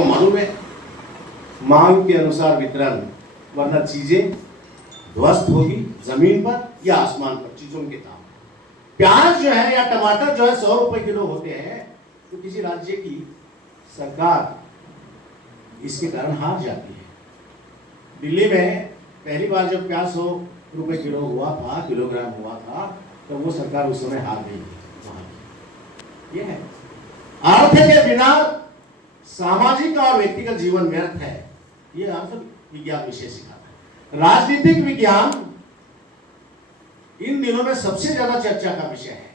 आपको मालूम है, मांग के अनुसार वितरण, वरना चीजें ध्वस्त होगी जमीन पर या आसमान पर, चीजों के दाम। प्याज जो है या टमाटर जो है 100 रुपए किलो होते हैं, तो किसी राज्य की सरकार इसके कारण हार जाती है। दिल्ली में पहली बार जब प्याज 100 रुपए किलो हुआ था, किलोग्राम हुआ था, तो वो सरकार उस समय हार गई थी। ये है, अर्थ के बिना सामाजिक और व्यक्तिगत जीवन व्यर्थ है, ये अर्थ विज्ञान विषय सिखाता है। राजनीतिक विज्ञान इन दिनों में सबसे ज्यादा चर्चा का विषय है,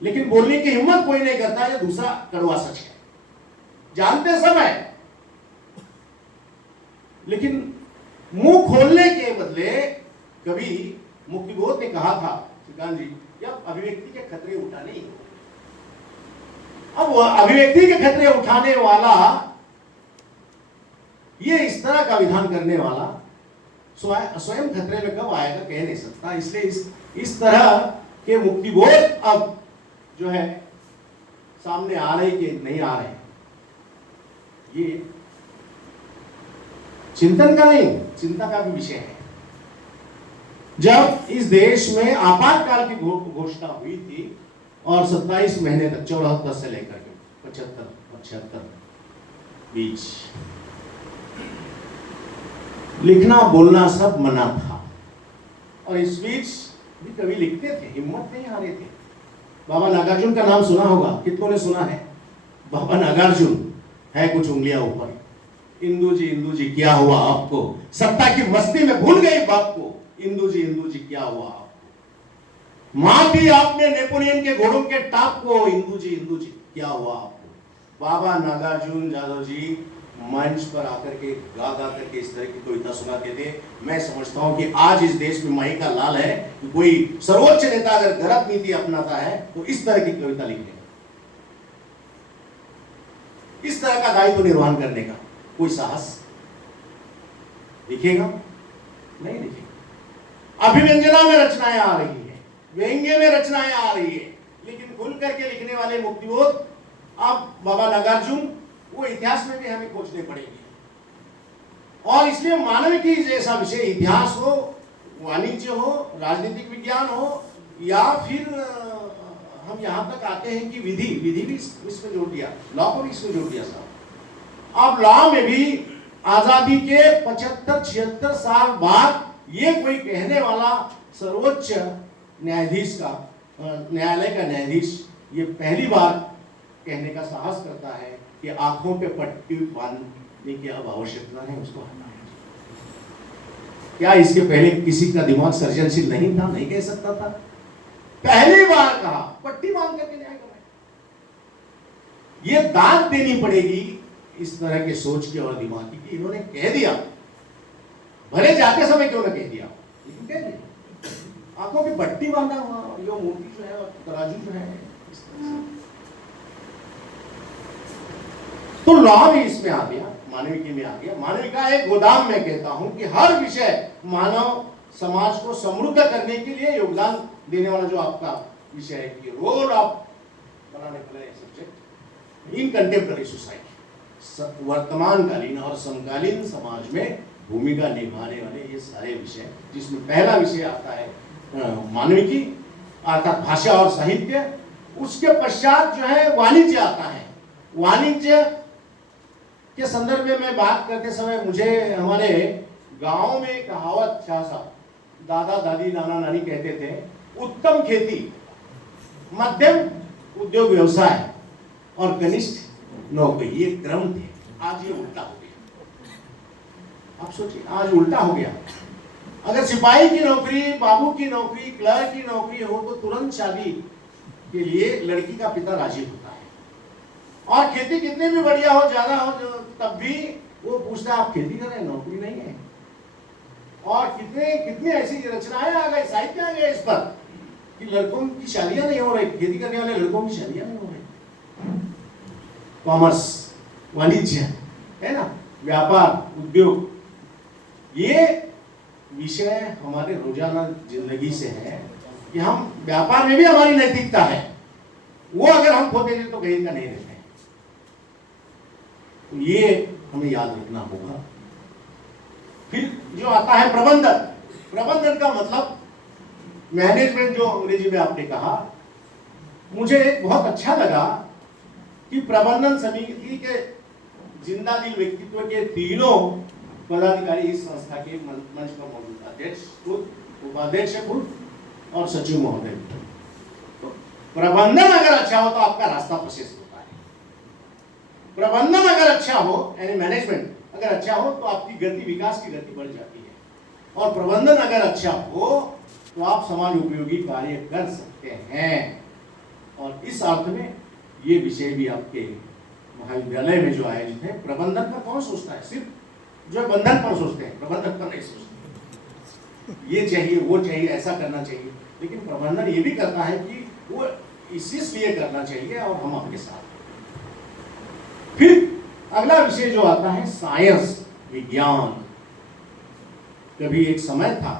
लेकिन बोलने की हिम्मत कोई नहीं करता। ये दूसरा कड़वा सच है, जानते सब है, लेकिन मुंह खोलने के बदले। कभी मुक्तिबोध ने कहा था श्रीकांत जी, जब अभिव्यक्ति के खतरे उठाने ही, अब अभिव्यक्ति के खतरे उठाने वाला, ये इस तरह का विधान करने वाला स्वयं खतरे में कब आएगा कह नहीं सकता। इसलिए इस तरह के मुक्तिबोध अब जो है सामने आ रहे कि नहीं आ रहे, ये चिंतन का नहीं, चिंता का भी विषय है। जब इस देश में आपातकाल की घोषणा हुई थी और 27 महीने तक 74 से लेकर के 75 बीच लिखना बोलना सब मना था, और इस बीच भी कवि लिखते थे, हिम्मत नहीं हारे थे। बाबा नागार्जुन का नाम सुना होगा, कितनों ने सुना है? बाबा नागार्जुन है कुछ उंगलियां ऊपर, इंदू जी क्या हुआ आपको, सत्ता की मस्ती में भूल गई बाप को, इंदू जी क्या हुआ आपको, मां दी आपने नेपोलियन के घोड़ों के टाप को, इंदू जी क्या हुआ आपको। बाबा नागार्जुन जाधव जी मंच पर आकर के गा करके इस तरह की कविता सुनाते थे। मैं समझता हूं कि आज इस देश में माई का लाल है कि कोई सर्वोच्च नेता अगर गलत नीति अपनाता है तो इस तरह की कविता लिखेगा, इस तरह का दायित्व निर्वहन करने का कोई साहस दिखेगा? नहीं दिखेगा। अभिव्यंजना में रचनाएं आ रही है, व्यंग्य में रचनाएं आ रही है, लेकिन खुल करके लिखने वाले मुक्तिबोध अब बाबा नागार्जुन वो इतिहास में भी हमें खोजने पड़ेंगे। और इसलिए मानविकी जैसा विषय, इतिहास हो, वाणिज्य हो, राजनीतिक विज्ञान हो, या फिर हम यहां तक आते हैं कि विधि भी इसमें जोड़ दिया, लॉ को भी इसमें जोड़ दिया साहब। अब लॉ में भी आजादी के 75-76 साल बाद ये कोई कहने वाला सर्वोच्च न्यायाधीश का, न्यायालय का न्यायाधीश ये पहली बार कहने का साहस करता है कि आंखों पे पट्टी बांधने की अब आवश्यकता नहीं, उसको हटाना है। क्या इसके पहले किसी का दिमाग सर्जनशील नहीं था, नहीं कह सकता था? पहली बार कहा पट्टी बांध करके न्याय करना। ये दाद देनी पड़ेगी इस तरह के सोच की और दिमाग की, इन्होंने कह दिया, भले जाते समय क्यों ना कह दिया, लेकिन कह दिया। आंखों की पट्टी बांधा हुआ, यो मूर्ति जो है, तराजू जो है, तो लॉ भी इसमें आ गया, मानविकी में आ गया। मानविका एक गोदाम में कहता हूं कि हर विषय मानव समाज को समृद्ध करने के लिए योगदान देने वाला जो आपका विषय है कि रोल ऑफ बनाने वाले सब्जेक्ट इन कंटेम्पररी सोसाइटी, वर्तमानकालीन और समकालीन समाज में भूमिका निभाने वाले ये सारे विषय, जिसमें पहला विषय आता है मानविकी अर्थात भाषा और साहित्य, उसके पश्चात जो है वाणिज्य आता है। वाणिज्य के संदर्भ में मैं बात करते समय मुझे हमारे गांव में कहावत साहब, दादा दादी नाना नानी कहते थे, उत्तम खेती, मध्यम उद्योग व्यवसाय और कनिष्ठ नौकरी, ये क्रम थे। आज ये उल्टा हो गया। आप सोचिए, आज उल्टा हो गया। अगर सिपाही की नौकरी, बाबू की नौकरी, क्लर्क की नौकरी हो तो तुरंत शादी के लिए लड़की का पिता राजी होता है, और खेती कितनी भी बढ़िया हो, ज्यादा हो, तब भी वो पूछता है आप खेती कर रहे हैं, नौकरी नहीं है। और कितने ऐसी रचनाएं आ गई, साहित्य आ गया इस पर कि लड़कों की शादियां नहीं हो रही, खेती करने वाले लड़कों की शादियां नहीं हो रही। कॉमर्स, वाणिज्य है ना, व्यापार, उद्योग, ये विषय हमारे रोजाना जिंदगी से है कि हम व्यापार में भी हमारी नैतिकता है, वो अगर हम खो देते तो कहीं का नहीं रहते हैं। तो ये हमें याद रखना होगा। फिर जो आता है प्रबंधन। प्रबंधन का मतलब मैनेजमेंट, जो अंग्रेजी में आपने कहा, मुझे एक बहुत अच्छा लगा कि प्रबंधन समिति के जिंदा दिल व्यक्तित्व के तीनों पदाधिकारी इस संस्था के मंच पर मौजूद था। अध्यक्ष खुद, उपाध्यक्ष खुद और सचिव महोदय। तो प्रबंधन अगर अच्छा हो तो आपका रास्ता प्रशस्त होता है। प्रबंधन अगर अच्छा हो, यानी मैनेजमेंट अगर अच्छा हो तो आपकी गति, विकास की गति बढ़ जाती है। और प्रबंधन अगर अच्छा हो तो आप समाज उपयोगी कार्य कर सकते हैं। और इस अर्थ में ये विषय भी आपके महाविद्यालय में जो आयोजित है, प्रबंधन पर कौन सोचता है? सिर्फ जो बंधन पर सोचते हैं, प्रबंधन पर नहीं सोचते। ये चाहिए, वो चाहिए, ऐसा करना चाहिए। लेकिन प्रबंधन ये भी करता है कि वो इसलिए करना चाहिए और हम आपके साथ। फिर अगला विषय जो आता है साइंस, विज्ञान। कभी एक समय था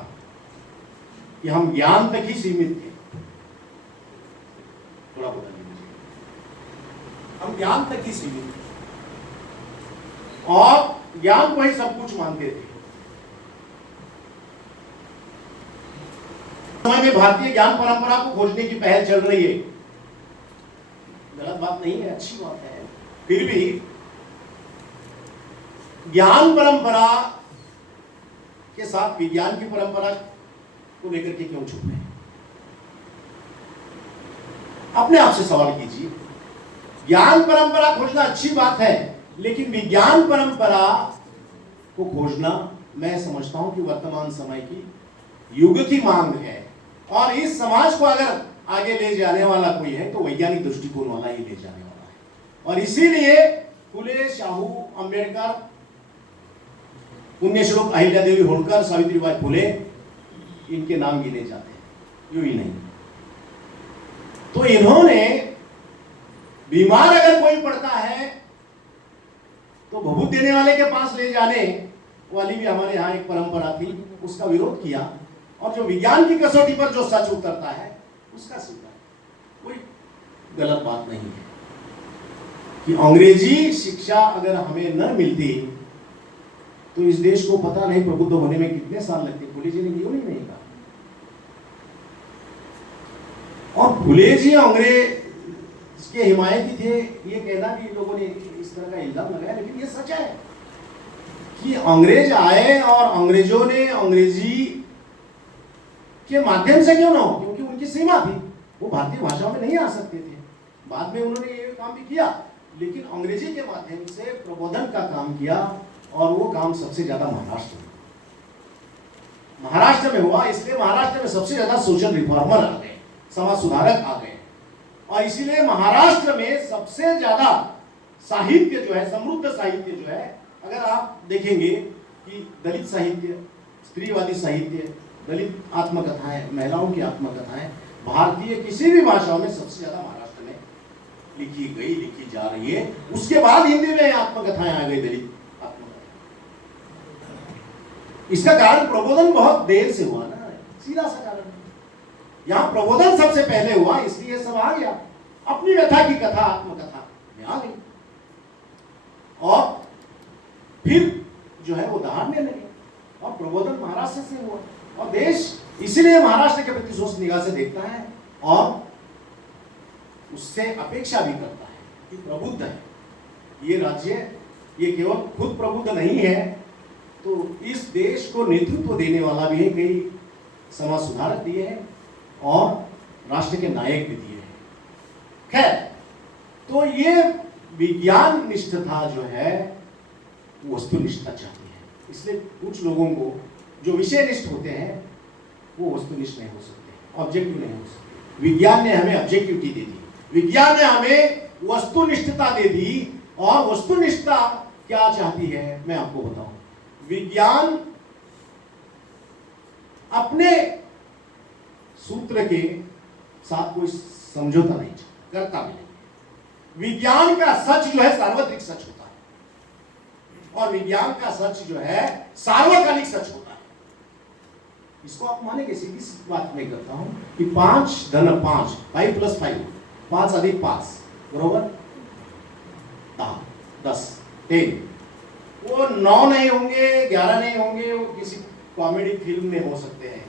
कि हम ज्ञान तक ही सीमित थे। थोड़ा बता दीजिए। हम ज्ञान तक ही सीमित थे और ज्ञान को ही सब कुछ मानते थे। समय में भारतीय ज्ञान परंपरा को खोजने की पहल चल रही है। गलत बात नहीं है, अच्छी बात है। फिर भी ज्ञान परंपरा के साथ विज्ञान की परंपरा को लेकर के क्यों छुप रहे हैं? अपने आप से सवाल कीजिए। ज्ञान परंपरा खोजना अच्छी बात है, लेकिन विज्ञान परंपरा को खोजना मैं समझता हूं कि वर्तमान समय की युग की मांग है। और इस समाज को अगर आगे ले जाने वाला कोई है तो वैज्ञानिक दृष्टिकोण वाला ही ले जाने वाला है। और इसीलिए फुले, शाहू, अंबेडकर, पुण्यश्लोक अहिल्या देवी होलकर, सावित्रीबाई फुले, इनके नाम गिने जाते हैं, यूं ही नहीं। तो इन्होंने, बीमार अगर कोई पड़ता है तो भभूत देने वाले के पास ले जाने वाली भी हमारे यहाँ एक परंपरा थी, उसका विरोध किया। और जो विज्ञान की कसौटी पर जो सच उतरता है उसका स्वीकार। कोई गलत बात नहीं है कि अंग्रेजी शिक्षा अगर हमें न मिलती तो इस देश को पता नहीं प्रबुद्ध होने में कितने साल लगते। फुले जी ने क्यों नहीं कहा। और फुले जी अंग्रेज के हिमायती थे, ये कहना भी लोगों ने इस तरह का इल्जाम लगाया, लेकिन ये सच है कि अंग्रेज आए और अंग्रेजों ने अंग्रेजी के माध्यम से क्यों ना हो, क्योंकि उनकी सीमा थी, वो भारतीय भाषा में नहीं आ सकते थे। बाद में उन्होंने ये काम भी किया, लेकिन अंग्रेजी के माध्यम से प्रबोधन का काम किया। और वो काम सबसे ज्यादा महाराष्ट्र में हुआ। इसलिए महाराष्ट्र में सबसे ज्यादा सोशल रिफॉर्मर आ गए, समाज सुधारक आ गए। और इसीलिए महाराष्ट्र में सबसे ज्यादा साहित्य जो है, समृद्ध साहित्य जो है, अगर आप देखेंगे कि दलित साहित्य, स्त्रीवादी साहित्य, दलित आत्मकथाएं, महिलाओं की आत्मकथाएं, भारतीय किसी भी भाषाओं में सबसे ज्यादा महाराष्ट्र में लिखी जा रही है। उसके बाद हिंदी में आत्मकथाएं आ गई, दलित आत्मकथा। इसका कारण प्रबोधन बहुत देर से हुआ ना, सीधा सा कारण। यहां प्रबोधन सबसे पहले हुआ, इसलिए सब आ गया, अपनी व्यथा की कथा आत्मकथा में आ गई। और फिर जो है वो दहाड़ने लगे। और प्रबोधन महाराष्ट्र से हुआ। और देश इसीलिए महाराष्ट्र के प्रति सोच निगाह से देखता है और उससे अपेक्षा भी करता है कि प्रबुद्ध है ये राज्य, ये केवल खुद प्रबुद्ध नहीं है तो इस देश को नेतृत्व देने वाला भी है। कई समाज सुधारक दिए हैं और राष्ट्र के नायक भी दिए हैं। खैर, तो ये विज्ञान निष्ठता जो है वस्तुनिष्ठता चाहती है। इसलिए कुछ लोगों को जो विषय निष्ठ होते हैं वो वस्तुनिष्ठ नहीं हो सकते, ऑब्जेक्टिव नहीं हो सकते। विज्ञान ने हमें ऑब्जेक्टिविटी दे दी, विज्ञान ने हमें वस्तुनिष्ठता दे दी। और वस्तुनिष्ठता क्या चाहती है मैं आपको बताऊं। विज्ञान अपने सूत्र के साथ कोई समझौता नहीं करता भी नहीं। विज्ञान का सच जो है सार्वत्रिक सच होता है और विज्ञान का सच जो है सार्वकालिक सच होता है। इसको आप मानेंगे, सीधी सी बात मैं करता हूं कि 5 धन 5, 5 + 5, 5 + 5 बरोबर 10। 10। वो 9 नहीं होंगे, 11 नहीं होंगे, वो किसी कॉमेडी फिल्म में हो सकते हैं,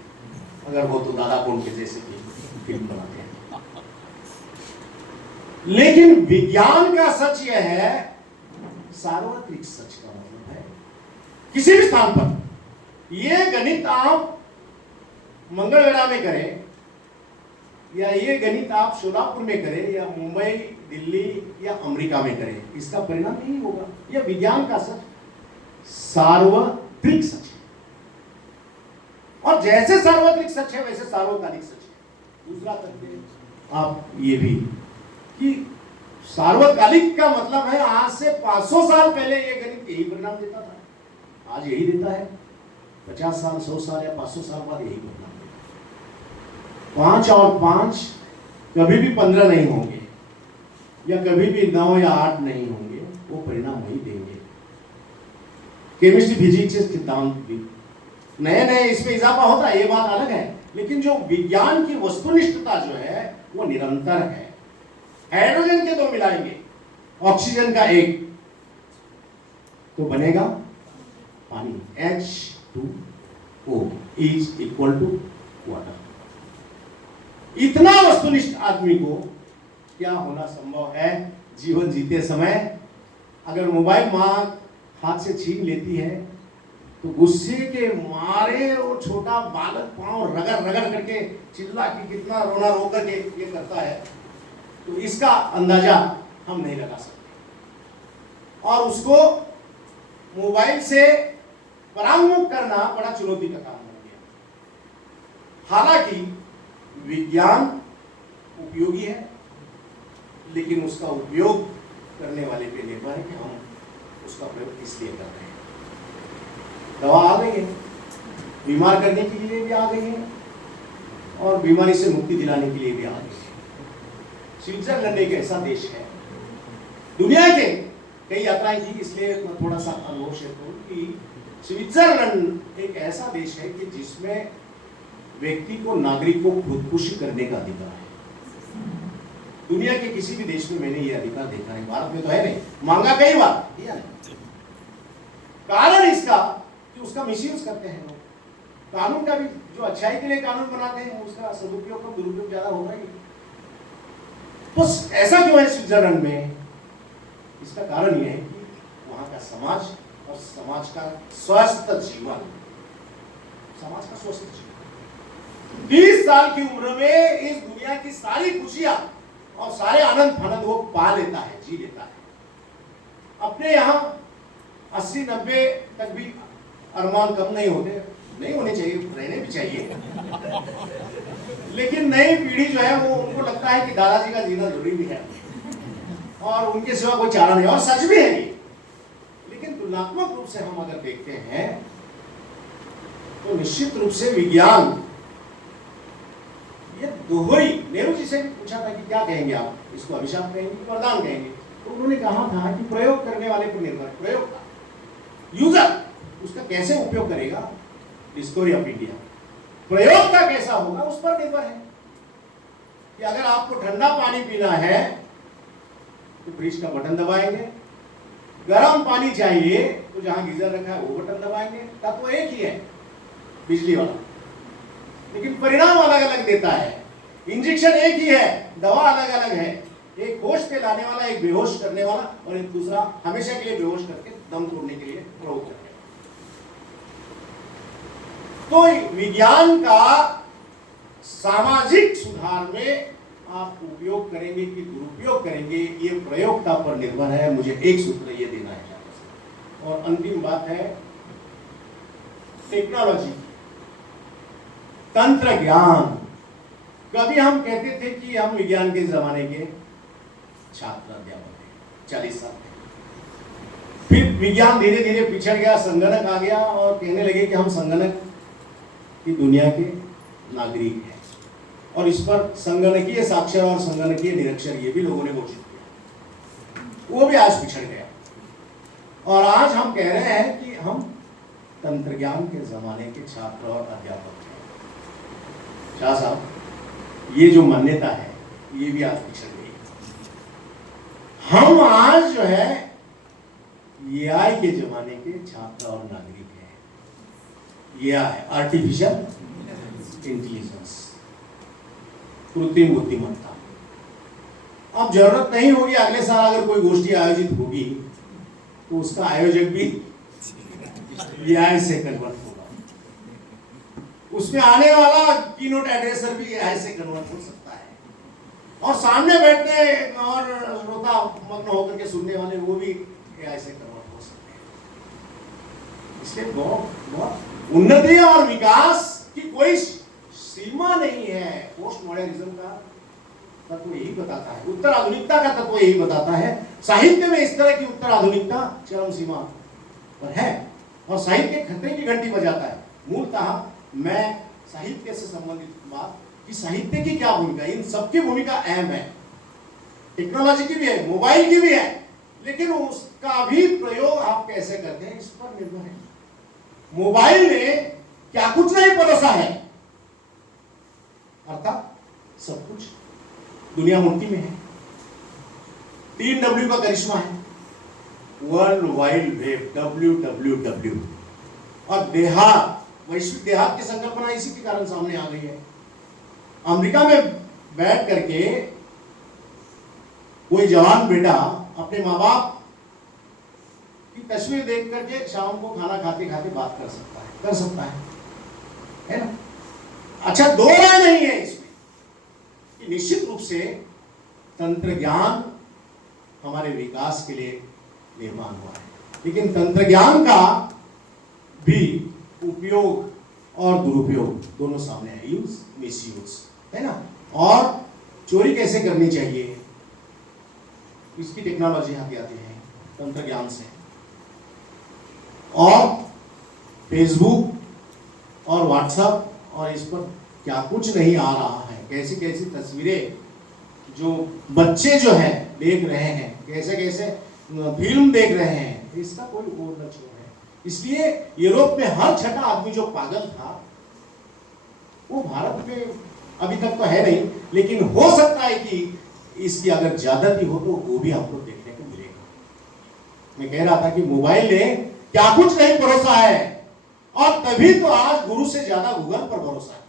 अगर वो तो दादा कौन के जैसे फिल्म बनाते हैं। लेकिन विज्ञान का सच यह है, सार्वत्रिक सच का मतलब है किसी भी स्थान पर ये गणित आप मंगलवेढ़ा में करें, या ये गणित आप सोलापुर में करें, या मुंबई, दिल्ली या अमेरिका में करें, इसका परिणाम नहीं होगा। यह विज्ञान का सच, सार्वत्रिक सच है। और जैसे सार्वत्रिक सच है वैसे सार्वकालिक सच है। दूसरा तथ्य आप ये भी कि सार्वकालिक का मतलब है आज से 500 साल पहले ये गणित यही परिणाम देता था, आज यही देता है। 50 साल, 100 साल या 500 साल बाद यही परिणाम देता है। 5 और 5 कभी भी 15 नहीं होंगे, या कभी भी 9 या 8 नहीं होंगे, वो परिणाम वही देंगे। केमिस्ट्री, फिजिक्स के सिद्धांत भी नए नए इसमें इजाफा होता है, ये बात अलग है, लेकिन जो विज्ञान की वस्तुनिष्ठता जो है वो निरंतर है। हाइड्रोजन के 2 मिलाएंगे, ऑक्सीजन का 1, तो बनेगा पानी, H2O is equal to water. इतना वस्तुनिष्ठ आदमी को क्या होना संभव है जीवन जीते समय? अगर मोबाइल मां हाथ से छीन लेती है तो गुस्से के मारे वो छोटा बालक पांव रगड़ रगड़ करके चिल्ला के कितना रोना रो करके ये करता है, तो इसका अंदाजा हम नहीं लगा सकते। और उसको मोबाइल से परांगमुख करना बड़ा चुनौती का काम हो गया। हालांकि विज्ञान उपयोगी है, लेकिन उसका उपयोग करने वाले पे निर्भर है कि हम उसका प्रयोग किस लिए कर रहे हैं। दवा आ गई है, बीमार करने के लिए भी आ गई है, और बीमारी से मुक्ति दिलाने के लिए भी आ गई है। स्विट्जरलैंड एक ऐसा देश है, दुनिया के कई यात्राएं की, इसलिए मैं थोड़ा सा अनुभव शेयर करूं कि स्विट्जरलैंड एक ऐसा देश है कि जिसमें व्यक्ति को, नागरिक को खुदकुशी करने का अधिकार है। दुनिया के किसी भी देश में मैंने ये अधिकार देखा है, भारत में तो है नहीं, मांगा कई बार, दिया नहीं। कारण इसका कि उसका मिसयूज करते हैं लोग। कानून का भी जो अच्छाई के लिए कानून बनाते हैं, उसका सदुपयोग कम, दुरुपयोग ज्यादा होता ही। तो ऐसा क्यों है स्विट्जरलैंड में? इसका कारण यह है कि वहां का समाज और समाज का स्वस्थ जीवन, समाज का स्वस्थ जीवन 20 साल की उम्र में इस दुनिया की सारी खुशियां और सारे आनंद फानंद वो पा लेता है, जी लेता है। अपने यहाँ 80-90 तक भी अरमान कम नहीं होते, नहीं होने चाहिए, रहने भी चाहिए, लेकिन नई पीढ़ी जो है वो, उनको लगता है कि दादाजी का जीना जरूरी भी है और उनके सिवा कोई चारा नहीं, और सच भी है ये। लेकिन तुलनात्मक रूप से हम अगर देखते हैं तो निश्चित रूप से विज्ञान, ये दोहरी, नेहरू जी से भी पूछा था कि क्या कहेंगे आप, इसको अभिशाप कहेंगे, वरदान कहेंगे, तो उन्होंने कहा था कि प्रयोग करने वाले पर निर्भर, प्रयोग का यूजर उसका कैसे उपयोग करेगा, डिस्कवरी ऑफ इंडिया, प्रयोग का कैसा होगा उस पर निर्भर है। कि अगर आपको ठंडा पानी पीना है तो फ्रिज का बटन दबाएंगे, गर्म पानी चाहिए तो जहां गीजर रखा है वो बटन दबाएंगे, तब तो एक ही है, बिजली वाला, लेकिन परिणाम अलग अलग देता है। इंजेक्शन एक ही है, दवा अलग अलग है, एक होश पे लाने वाला, एक बेहोश करने वाला, और एक दूसरा हमेशा के लिए बेहोश करके दम तोड़ने के लिए प्रयोग करते हैं। तो विज्ञान का सामाजिक सुधार में आप उपयोग करेंगे कि दुरुपयोग करेंगे, ये प्रयोगता पर निर्भर है। मुझे एक सूत्र ये देना है। और अंतिम बात है टेक्नोलॉजी, तंत्र ज्ञान। कभी हम कहते थे कि हम विज्ञान के जमाने के छात्र अध्यापक हैं, 40 साल के। फिर विज्ञान धीरे धीरे पिछड़ गया, संगणक आ गया और कहने लगे कि हम संगणक की दुनिया के नागरिक हैं, और इस पर संगणकीय साक्षर और संगणकीय निरक्षर ये भी लोगों ने घोषित किया, वो भी आज पिछड़ गया। और आज हम कह रहे हैं कि हम तंत्र ज्ञान के जमाने के छात्र और अध्यापक हैं। शाह साहब, ये जो मान्यता है ये भी आज पिछड़ गई। हम आज जो है एआई के जमाने के छात्र और नागरिक हैं। एआई आर्टिफिशियल इंटेलिजेंस, कृत्रिम बुद्धिमत्ता। अब जरूरत नहीं होगी अगले साल अगर कोई गोष्ठी आयोजित होगी तो उसका आयोजक भी एआई से कन्वर्ट होगा, उसमें आने वाला कीनोट एड्रेसर भी एआई से कन्वर्ट हो सकता है, और सामने बैठने और श्रोता मग्न होकर के सुनने वाले वो भी एआई से कन्वर्ट हो सकते हैं। इसलिए बहुत उन्नति और विकास की कोई सीमा नहीं है। पोस्ट मॉडर्निज्म का तत्व यही बताता है, उत्तर आधुनिकता का तत्व यही बताता है। साहित्य में इस तरह की उत्तर आधुनिकता चरम सीमा पर है और साहित्य खतरे की घंटी बजाता है। मूलतः मैं साहित्य से संबंधित बात कि साहित्य की क्या भूमिका, इन सबकी भूमिका अहम है। टेक्नोलॉजी की भी है, मोबाइल की भी है, लेकिन उसका भी प्रयोग आप कैसे करते हैं इस पर निर्भर है। मोबाइल ने क्या कुछ नहीं परोसा है, अर्थात सब कुछ दुनिया मुट्ठी में है। 3W का करिश्मा है, वर्ल्ड वाइड वेब, WWW। और देहात, वैश्विक देहात की संकल्पना इसी के कारण सामने आ गई है। अमेरिका में बैठ करके कोई जवान बेटा अपने माँ बाप की तस्वीर देख करके शाम को खाना खाते खाते बात कर सकता है ना। अच्छा, दो राय नहीं है इसमें कि निश्चित रूप से तंत्र ज्ञान हमारे विकास के लिए निर्माण हुआ है, लेकिन तंत्र ज्ञान का भी उपयोग और दुरुपयोग दोनों सामने है, यूज मिसयूज, है ना। और चोरी कैसे करनी चाहिए इसकी टेक्नोलॉजी आती है तंत्र ज्ञान से। और फेसबुक और व्हाट्सएप और इस पर क्या कुछ नहीं आ रहा है, कैसी कैसी तस्वीरें जो बच्चे जो है देख रहे हैं, कैसे कैसे फिल्म देख रहे हैं, इसका कोई और न छोड़ है। इसलिए यूरोप में हर छठा आदमी जो पागल था वो भारत में अभी तक तो है नहीं, लेकिन हो सकता है कि इसकी अगर ज्यादती हो तो वो भी आपको देखने को मिलेगा। मैं कह रहा था कि मोबाइल ने क्या कुछ नहीं परोसा है, और तभी तो आज गुरु से ज्यादा गूगल पर भरोसा है।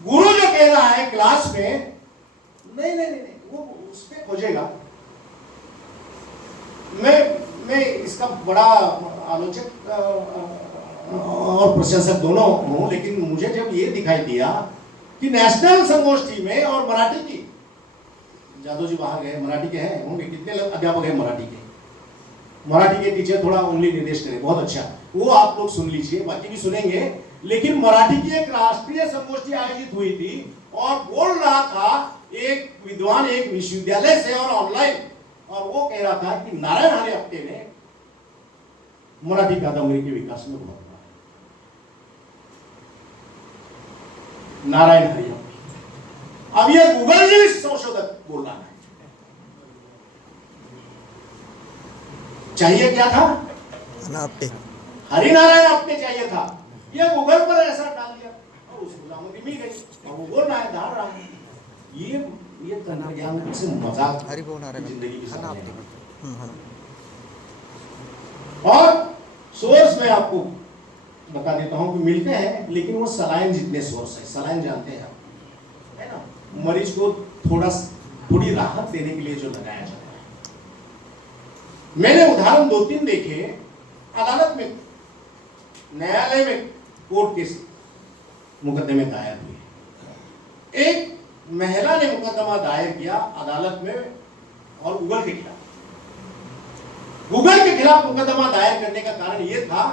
गुरु जो कह रहा है क्लास में, नहीं, वो उस पर खोजेगा। मैं इसका बड़ा आलोचक और प्रशंसक दोनों हूं, लेकिन मुझे जब ये दिखाई दिया कि नेशनल संगोष्ठी में और मराठी की, जादव जी बाहर गए, मराठी के हैं होंगे, कितने अध्यापक हैं मराठी के? मराठी के टीचर थोड़ा उंगली निर्देश करें, बहुत अच्छा, वो आप लोग सुन लीजिए, बाकी भी सुनेंगे। लेकिन मराठी की एक राष्ट्रीय संगोष्ठी आयोजित हुई थी और बोल रहा था एक विद्वान एक विश्वविद्यालय से और ऑनलाइन, और वो कह रहा था कि नारायण हरि अपटे ने मराठी कादंबरी के विकास में बहुत बड़ा है। नारायण हरि अपटे, अब ये गूगल जी संशोधक बोल रहा है। चाहिए क्या था? हरिनारायण अपटे चाहिए था, ये गूगल पर ऐसा डाल दिया और उसको गुलामी मिल गई, और वो बोल रहा है, डाल रहा है। ये तंत्र ज्ञान से मजाक जिंदगी की सामने। और सोर्स में आपको बता देता हूं कि मिलते हैं, लेकिन वो सलाइन जितने सोर्स है, सलाइन जानते हैं आप, है ना, मरीज को थोड़ी राहत देने के लिए जो लगाया जाता है। मैंने उदाहरण 2-3 देखे, अदालत में, न्यायालय में, कोर्ट केस मुकदमे दायर हुए। एक महिला ने मुकदमा दायर किया अदालत में और गूगल के खिलाफ। गूगल के खिलाफ मुकदमा दायर करने का कारण यह था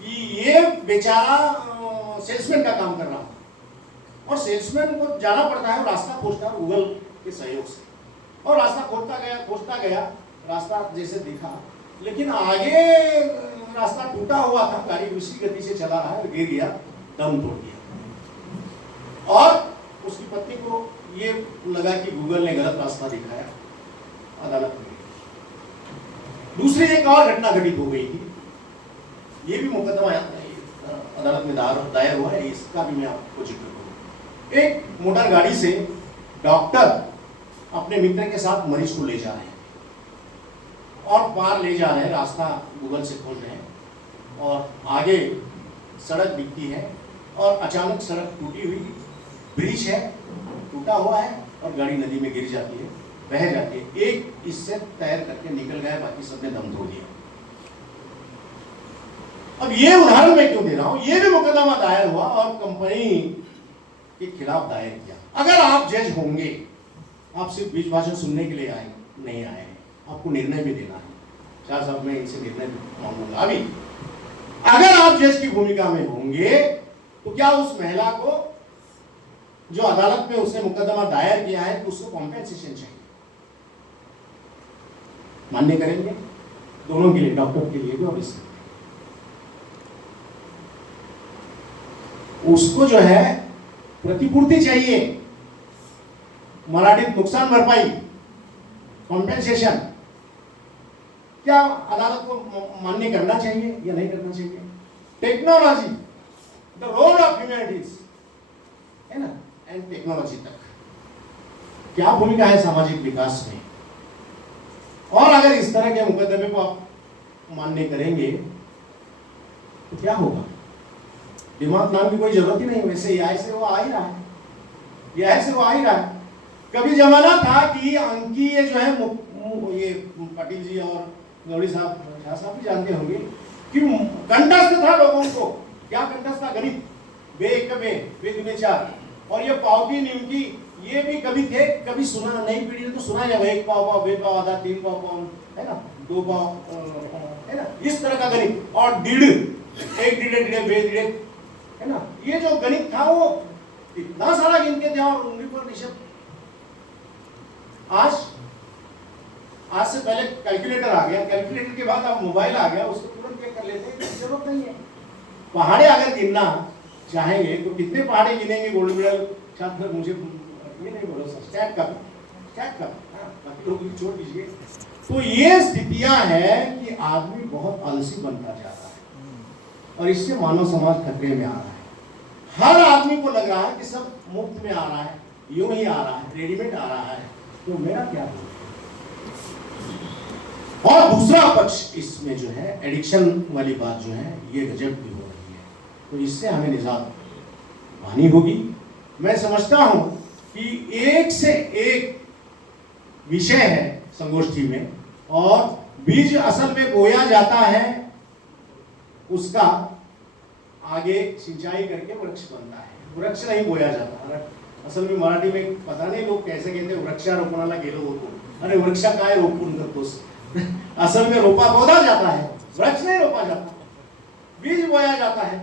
कि ये बेचारा सेल्समैन का काम कर रहा था, और सेल्समैन को जाना पड़ता है, रास्ता खोजता है गूगल के सहयोग से, और रास्ता खोजता गया, रास्ता जैसे दिखा, लेकिन आगे रास्ता टूटा हुआ था, गाड़ी दूसरी गति से चला रहा है, गिर गया, दम तोड़ दिया। और उसकी पत्नी को ये लगा कि गूगल ने गलत रास्ता दिखाया, अदालत में। दूसरी एक और घटना घटित हो गई थी, ये भी मुकदमा अदालत में दायर हुआ है, इसका भी मैं आपको जिक्र करूँ। एक मोटर गाड़ी से डॉक्टर अपने मित्र के साथ मरीज को ले जा रहे हैं, और पार ले जा रहे हैं, रास्ता गूगल से खोज रहे हैं, और आगे सड़क दिखती है और अचानक सड़क टूटी हुई, ब्रिज है टूटा हुआ है और गाड़ी नदी में गिर जाती है, बह जाती है। एक इससे तैर करके निकल गया, बाकी सबने दम तोड़ दिया। अब ये उदाहरण मैं क्यों दे रहा हूं, ये भी मुकदमा दायर हुआ और कंपनी के खिलाफ दायर किया। अगर आप जज होंगे, आप सिर्फ बीच भाषण सुनने के लिए आए नहीं आए हैं, आपको निर्णय भी देना है। शाह साहब मैं इनसे निर्णय मांगूंगा अभी। अगर आप जज की भूमिका में होंगे तो क्या उस महिला को जो अदालत में उसने मुकदमा दायर किया है तो उसको कॉम्पेंसेशन चाहिए, मान्य करेंगे? दोनों के लिए, डॉक्टर के लिए भी और इसके, उसको जो है प्रतिपूर्ति चाहिए, मराठी नुकसान भरपाई, कॉम्पेंसेशन। क्या अदालत को मान्य करना चाहिए या नहीं करना चाहिए? Technology, the role of humanities है ना, एंड टेक्नोलॉजी तक क्या भूमिका है सामाजिक विकास में। और अगर इस तरह के मुकदमे को आप मान्य करेंगे तो क्या होगा? दिमाग नाम की कोई जरूरत ही नहीं, वैसे यह से वो आ ही रहा है, यह से वो आ ही रहा है। कभी जमाना था कि अंकीय जो है, ये पाटिल जी और गौड़ी साहब, शाह साहब भी जानते होंगे कि कंठस्थ था लोगों को। क्या कंठस्थ था? गणित, बे एक बे, बे दुने चार, और ये पाव की निमकी, ये भी कभी थे, कभी सुना, नई पीढ़ी ने तो सुना है, एक पाव पाव, बे पाव आधा, तीन पाव पाव, है ना, दो पाव, है ना, इस तरह का गणित। और डीड़, एक डीड़े डीड़े बे डीड़े, है ना, ये जो गणित था वो इतना सारा गिनते थे और उंगली पर निशब्द। आज से पहले कैलकुलेटर आ गया, कैलकुलेटर के बाद अब मोबाइल आ गया, उसको तुरंत क्या कर लेते हैं, जरूरत नहीं है। पहाड़े अगर गिनना चाहेंगे तो कितने पहाड़े गिनेंगे गोल्ड मेडल छात्र? मुझे ये नहीं बोलो सर, स्टैट कर, बाकी लोग छोड़ दीजिए। तो ये स्थितियां हैं कि आदमी बहुत आलसी बनता जा रहा है और इससे मानव समाज खतरे में आ रहा है। हर आदमी को लग रहा है कि सब मुफ्त में आ रहा है, यूं ही आ रहा है, रेडीमेड आ रहा है, तो मेरा क्या होगा? और दूसरा पक्ष इसमें जो है एडिक्शन वाली बात जो है, ये गजब की हो रही है, तो इससे हमें निजात पानी होगी। मैं समझता हूं कि एक से एक विषय है संगोष्ठी में, और बीज असल में बोया जाता है, उसका आगे सिंचाई करके वृक्ष बनता है, वृक्ष नहीं बोया जाता। असल में मराठी में पता नहीं लोग कैसे कहते हैं, वृक्षारोपणाला गेलो होतो, अरे वृक्षा काय रोपण करतोस? असल में रोपा बोधा जाता है, वृक्ष नहीं रोपा जाता, बीज बोया जाता है,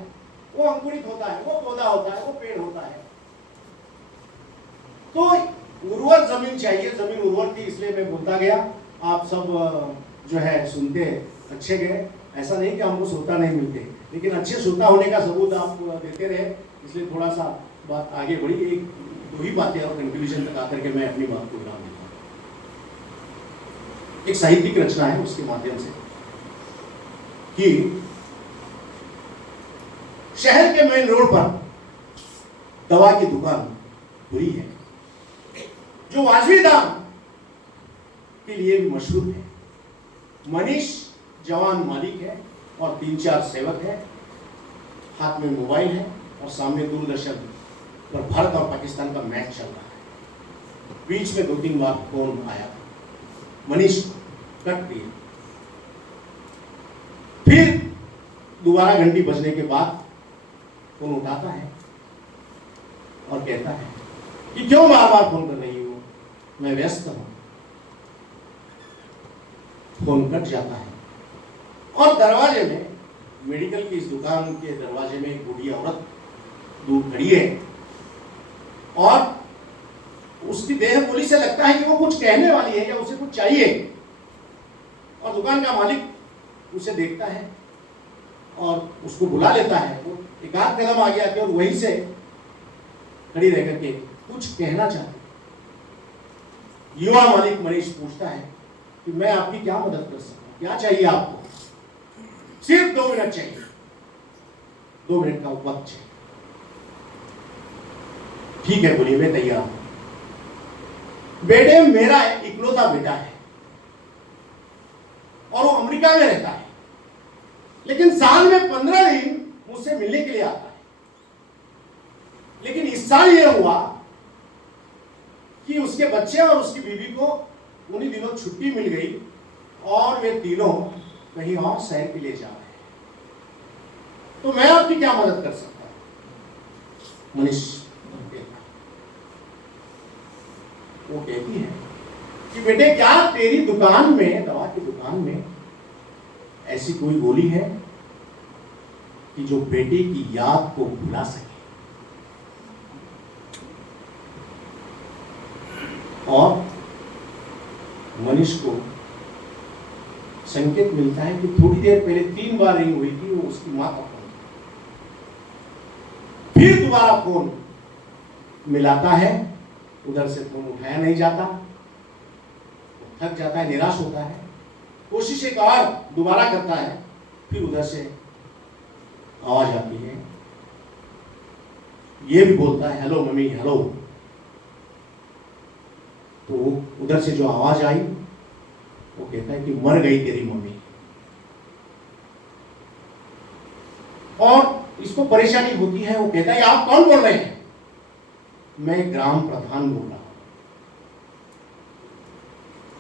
वो अंकुरित होता है, वो पौधा होता है, वो पेड़ होता है। तो उर्वर जमीन चाहिए, जमीन उर्वर थी इसलिए मैं बोलता गया, आप सब जो है सुनते अच्छे गए। ऐसा नहीं कि हमको श्रोता नहीं मिलते, लेकिन अच्छे श्रोता होने का सबूत आप देते रहे, इसलिए थोड़ा सा बात आगे बढ़ी। एक दो ही बातें और कंक्लूजन तक आकर के मैं अपनी बात को विराम देता हूं। एक साहित्यिक रचना है उसके माध्यम से कि शहर के मेन रोड पर दवा की दुकान खुली है जो वाजबी दाम के लिए भी मशहूर है। मनीष जवान मालिक है और 3-4 सेवक है, हाथ में मोबाइल है और सामने दूरदर्शन पर भारत और पाकिस्तान का मैच चल रहा है। बीच में 2-3 बार फोन आया, मनीष कट दिया, फिर दोबारा घंटी बजने के बाद फोन उठाता है और कहता है कि क्यों बार बार फोन कर रही हो, मैं व्यस्त हूं। फोन कट जाता है और दरवाजे में, मेडिकल की इस दुकान के दरवाजे में एक बूढ़ी औरत दूर खड़ी है और उसकी देह बोली से लगता है कि वो कुछ कहने वाली है या उसे कुछ चाहिए, और दुकान का मालिक उसे देखता है और उसको बुला लेता है। वो एक आध कदम आगे आके और वहीं से खड़ी रह करके कुछ कहना चाहती। युवा मालिक मनीष पूछता है कि मैं आपकी क्या मदद कर सकता हूं, क्या चाहिए आपको? सिर्फ 2 मिनट चाहिए, 2 मिनट का वक्त चाहिए। ठीक है बोलिए, मैं तैयार हूं। बेटे, मेरा इकलौता बेटा है, और वो अमेरिका में रहता है, लेकिन साल में 15 दिन मुझसे मिलने के लिए आता है। लेकिन इस साल ये हुआ कि उसके बच्चे और उसकी बीवी को उन्हीं दिनों छुट्टी मिल गई और वे तीनों कहीं और शहर के लिए जा रहे हैं। तो मैं आपकी क्या मदद कर सकता हूं? मनीष वो कहती है कि बेटे, क्या तेरी दुकान में, दवा की दुकान में ऐसी कोई गोली है कि जो बेटे की याद को भुला सके? और मनीष को संकेत मिलता है कि थोड़ी देर पहले 3 बार रिंग हुई थी, वो उसकी मां का फोन। फिर दोबारा फोन मिलाता है, उधर से फोन उठाया नहीं जाता, थक जाता है, निराश होता है, कोशिश एक और दोबारा करता है, फिर उधर से आवाज आती है, ये भी बोलता है हेलो मम्मी हेलो। तो उधर से जो आवाज आई वो कहता है कि मर गई तेरी मम्मी। और इसको परेशानी होती है, वो कहता है आप कौन बोल रहे हैं? मैं ग्राम प्रधान बोल रहा हूं।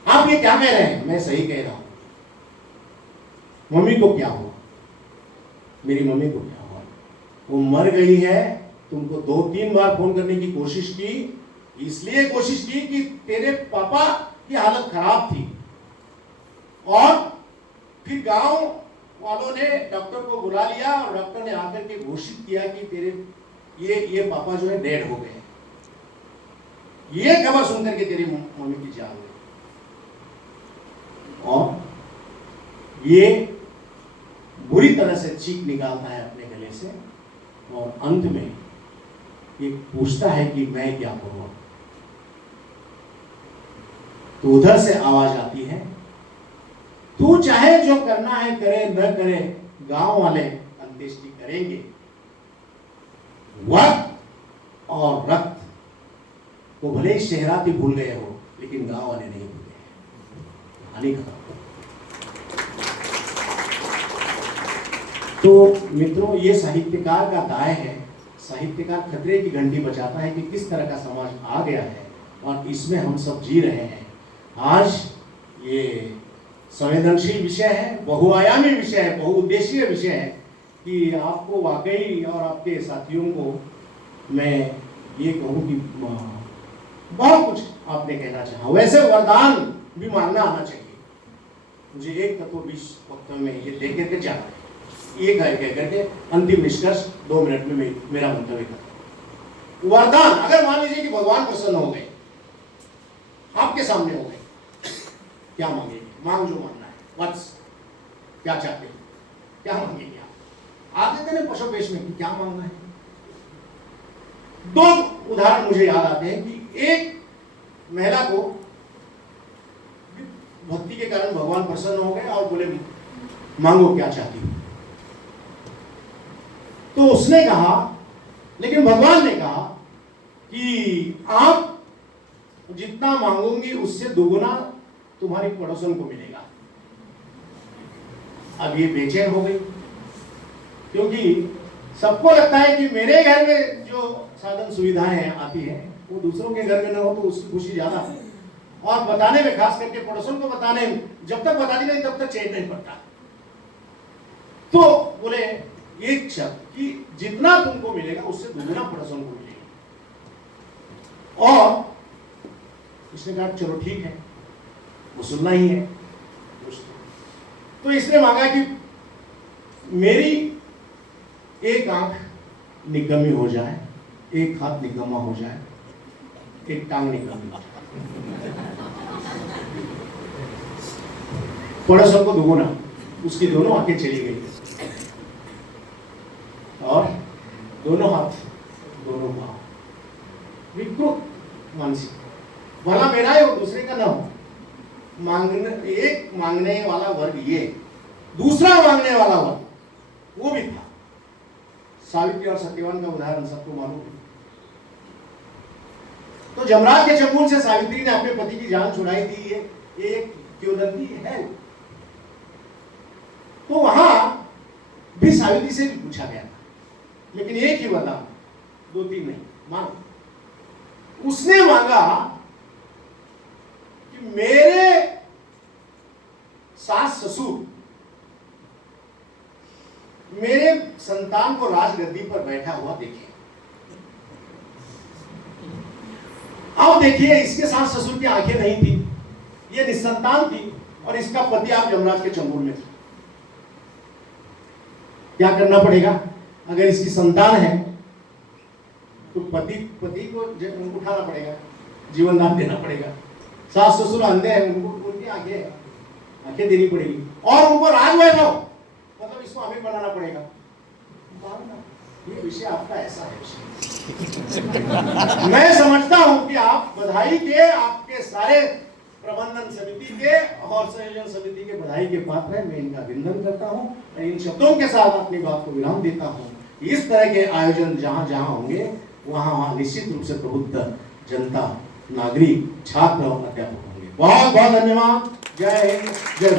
आप ये क्या कह रहे हैं? मैं सही कह रहा हूं। मम्मी को क्या हुआ? मेरी मम्मी को क्या हुआ? वो मर गई है। तुमको 2-3 बार फोन करने की कोशिश की, इसलिए कोशिश की कि तेरे पापा की हालत खराब थी, और फिर गांव वालों ने डॉक्टर को बुला लिया और डॉक्टर ने आकर के घोषित किया कि तेरे ये पापा जो है डेड हो गए। ये खबर सुनकर के तेरी मम्मी की जान गई, और ये बुरी तरह से चीख निकालता है अपने गले से, और अंत में ये पूछता है कि मैं क्या करूं? तो उधर से आवाज आती है, तू चाहे जो करना है करे, न करे, गांव वाले अंत्येष्टि करेंगे। वक्त और रक्त को भले ही शहराती भूल गए हो, लेकिन गांव वाले नहीं भूले। कहानी खत्म। तो मित्रों, ये साहित्यकार का दाय है। साहित्यकार खतरे की घंटी बजाता है कि किस तरह का समाज आ गया है और इसमें हम सब जी रहे हैं। आज ये संवेदनशील विषय है, बहुआयामी विषय है, बहुउद्देशीय विषय है कि आपको वाकई और आपके साथियों को मैं ये कहूँ कि बहुत कुछ आपने कहना चाहा। वैसे वरदान भी मानना आना चाहिए। मुझे एक तत्व 20 वक्त में ये देख करके जाना है, ये कह करके अंतिम निष्कर्ष 2 मिनट में मेरा मंतव्य करता हूं। वरदान, अगर मान लीजिए कि भगवान प्रसन्न हो गए, आपके सामने हो गए, क्या मांगेंगे? मांग जो मांगना है, वत्स क्या चाहते हैं, क्या मांगेंगे आप देते ना पशु पेश में कि क्या मांगना है? 2 उदाहरण मुझे याद आते हैं कि एक महिला को भक्ति के कारण भगवान प्रसन्न हो गए और बोले मांगो क्या चाहती हो। तो उसने कहा, लेकिन भगवान ने कहा कि आप जितना मांगोगी उससे दुगुना तुम्हारी पड़ोसन को मिलेगा। अब ये बेचैन हो गई, क्योंकि सबको लगता है कि मेरे घर में जो साधन सुविधाएं आती हैं वो दूसरों के घर में ना हो तो उसकी खुशी ज्यादा है। और बताने में, खास करके पड़ोसन को बताने में, जब तक बता दी नहीं तब तक चैन नहीं पड़ता। तो बोले एक शब्द कि जितना तुमको मिलेगा उससे दुगुना पड़ोसन को मिलेगा। और उसने कहा चलो ठीक है, वो सुनना ही है। तो इसने मांगा कि मेरी एक आंख निकम्मी हो जाए, एक हाथ निकम्मा हो जाए, एक टांग निकम्मी हो जाए। पड़ोसन को दुगुना, उसकी दोनों आंखें चली गई और दोनों हाथ, दोनों पांव, विकृत मानसिक, भला मेरा है और दूसरे का ना हो। मांगने, एक मांगने वाला वर्ग ये, दूसरा मांगने वाला वर्ग वो भी था। सावित्री और सत्यवान का उदाहरण सबको मालूम है। तो जमराज के चंगुल से सावित्री ने अपने पति की जान छुड़ाई थी। ये एक किंवदंती है। तो वहां भी सावित्री से भी पूछा गया था, लेकिन एक ही वरदान, 2-3 नहीं, मांगो। उसने मांगा कि मेरे सास ससुर मेरे संतान को राजगद्दी पर बैठा हुआ देखे। अब देखिए, इसके सास ससुर की आंखें नहीं थी, ये निसंतान थी, और इसका पति आप यमराज के चंगुल में था। क्या करना पड़ेगा? अगर इसकी संतान है तो पति को उठाना पड़ेगा, जीवन दान देना पड़ेगा। सास ससुर अंधे हैं, उनकी आंखें देनी पड़ेगी, और उनको राजवैभव, मतलब इसको अमीर बनाना पड़ेगा। ये विषय आपका ऐसा है। मैं समझता हूं कि आप बधाई के, आपके सारे प्रबंधन समिति के और संयोजन समिति के बधाई के पात्र हैं। मैं इनका अभिनंदन करता हूं और इन शब्दों के साथ अपनी बात को विराम देता हूं। इस तरह के आयोजन जहां जहां होंगे वहां निश्चित रूप से प्रबुद्ध जनता, नागरिक, छात्र और अध्यापक होंगे। बहुत बहुत धन्यवाद। जय हिंद, जय भारत।